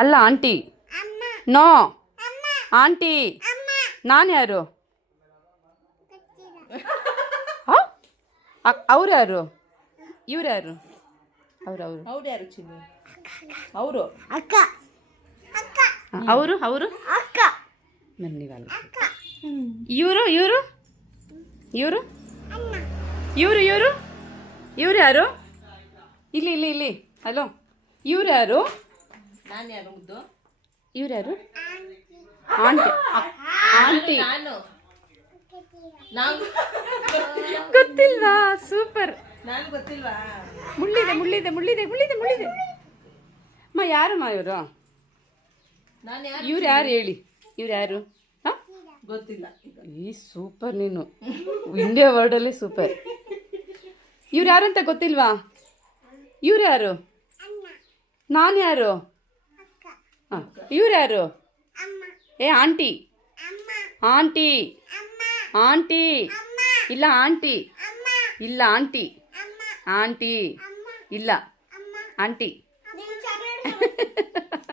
ಅಲ್ಲ aunty. No aunty. ನಾನು ಯಾರು? ಅವ್ರು ಯಾರು? ಇವ್ರು ಯಾರು? ಅವ್ರು ಯಾರು ಚಿನ್ನು? ಅವರು ಅಕ್ಕ ಅವರು ಅವರು ಅಕ್ಕ ನನ್ನೀವಲ್ಲ. ಇವರು ಇವರು ಇವರು ಇವರು ಇವರು ಇವ್ರು ಯಾರು? ಇಲ್ಲಿ ಇಲ್ಲಿ ಇಲ್ಲಿ ಹಲೋ, ಇವ್ರು ಯಾರು? ನಾನು ಯಾರು ಮುದ್ದು? ಇವ್ರು ಯಾರು? ಆಂಟಿ. ಆಂಟಿ ನಾನು ಗೊತ್ತಿಲ್ವಾ? ಸೂಪರ್. ನಾನು ಗೊತ್ತಿಲ್ವಾ? ಮುಳ್ಳಿದೆ ಮುಳ್ಳಿದೆ ಮುಳ್ಳಿದೆ ಮುಳ್ಳಿದೆ ಮುಳ್ಳಿದೆ. ಅಮ್ಮ ಯಾರಮ್ಮ ಇವರು? ನಾನು ಯಾರು? ಇವ್ರು ಯಾರು ಹೇಳಿ? ಇವ್ರು ಯಾರು? ಹಾಂ, ಗೊತ್ತಿಲ್ಲ. ಈ ಸೂಪರ್ ನೀನು, ಇಂಡಿಯಾ ವರ್ಡಲ್ಲೇ ಸೂಪರ್. ಇವ್ರು ಯಾರು ಅಂತ ಗೊತ್ತಿಲ್ವಾ? ಇವ್ರು ಯಾರು? ನಾನು ಯಾರು? ಹಾಂ, ಇವ್ರು ಯಾರು? ಏ ಆಂಟಿ. ಆಂಟಿ ಆಂಟಿ ಇಲ್ಲ ಆಂಟಿ ಇಲ್ಲ ಆಂಟಿ ಆಂಟಿ ಇಲ್ಲ ಆಂಟಿ.